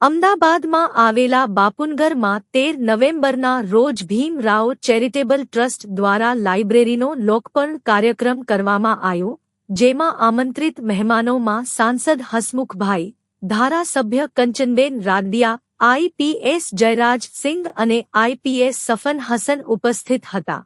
અમદાવાદમાં આવેલા બાપુનગરમાં 13 નવેમ્બરના રોજ ભીમ રાવ ચેરિટેબલ ટ્રસ્ટ દ્વારા લાઇબ્રેરીનો લોકાર્પણ કાર્યક્રમ કરવામાં આવ્યો, જેમાં આમંત્રિત મહેમાનોમાં સાંસદ હસમુખભાઈ, ધારાસભ્ય કંચનબેન રાદડિયા, આઈપીએસ જયરાજ સિંઘ અને આઈપીએસ સફન હસન ઉપસ્થિત હતા.